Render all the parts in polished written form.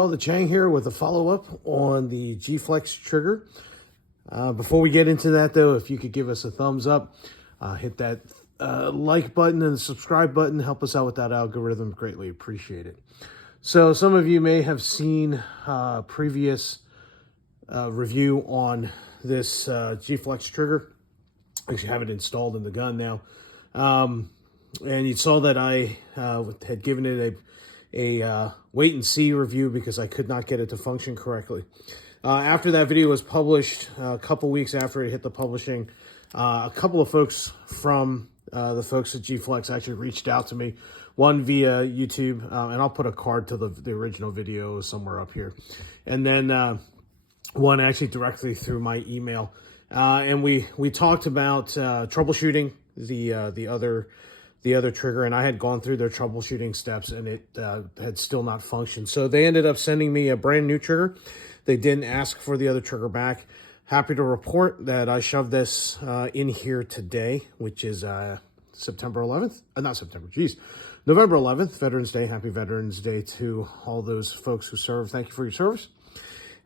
y'all, the Chang here with a follow-up on the G-Flex trigger. Before we get into that though, if you could give us a thumbs up, hit that like button and the subscribe button, help us out with that algorithm, greatly appreciate it. So some of you may have seen previous review on this G-Flex trigger. I actually have it installed in the gun now. And you saw that I had given it a wait and see review because I could not get it to function correctly. After that video was published, a couple weeks after it hit the publishing, a couple of folks from the folks at G-Flex actually reached out to me, one via YouTube, and I'll put a card to the original video somewhere up here, and then one actually directly through my email, and we talked about troubleshooting the other trigger, and I had gone through their troubleshooting steps, and it had still not functioned. So they ended up sending me a brand new trigger. They didn't ask for the other trigger back. Happy to report that I shoved this in here today, which is September 11th. Not September, geez. November 11th, Veterans Day. Happy Veterans Day to all those folks who serve. Thank you for your service.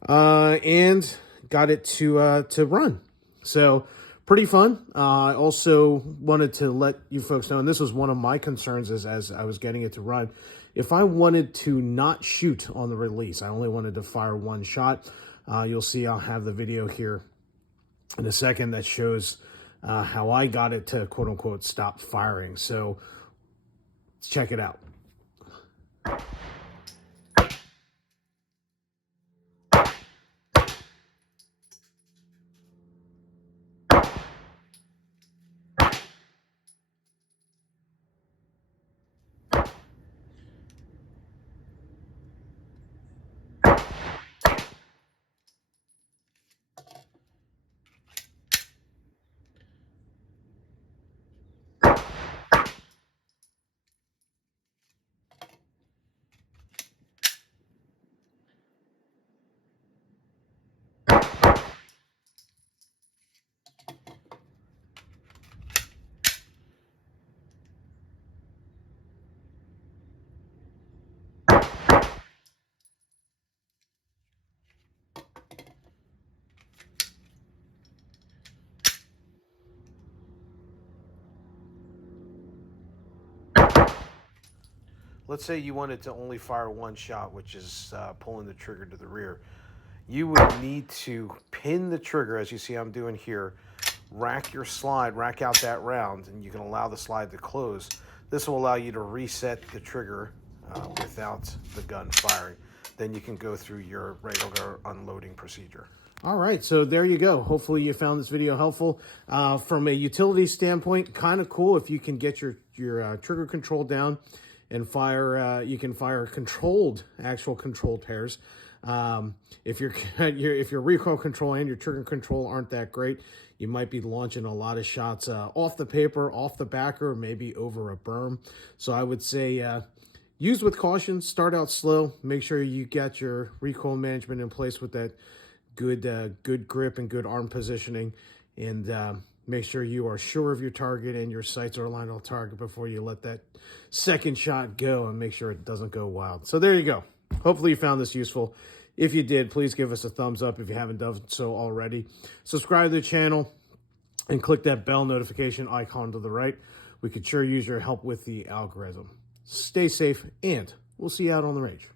And got it to run. So pretty fun. I also wanted to let you folks know, and this was one of my concerns as I was getting it to run. If I wanted to not shoot on the release, I only wanted to fire one shot. You'll see I'll have the video here in a second that shows how I got it to quote unquote stop firing. So let's check it out. Let's say you wanted to only fire one shot, which is pulling the trigger to the rear. You would need to pin the trigger, as you see I'm doing here, rack your slide, rack out that round, and you can allow the slide to close. This will allow you to reset the trigger without the gun firing. Then you can go through your regular unloading procedure. All right, so there you go. Hopefully you found this video helpful. From a utility standpoint, kind of cool if you can get your trigger control down and fire. You can fire actual controlled pairs. If your recoil control and your trigger control aren't that great, you might be launching a lot of shots off the paper, off the backer, maybe over a berm. So I would say use with caution. Start out slow. Make sure you got your recoil management in place with that good grip and good arm positioning, and make sure you are sure of your target and your sights are aligned on target before you let that second shot go, and make sure it doesn't go wild. So there you go. Hopefully you found this useful. If you did, please give us a thumbs up if you haven't done so already. Subscribe to the channel and click that bell notification icon to the right. We could sure use your help with the algorithm. Stay safe, and we'll see you out on the range.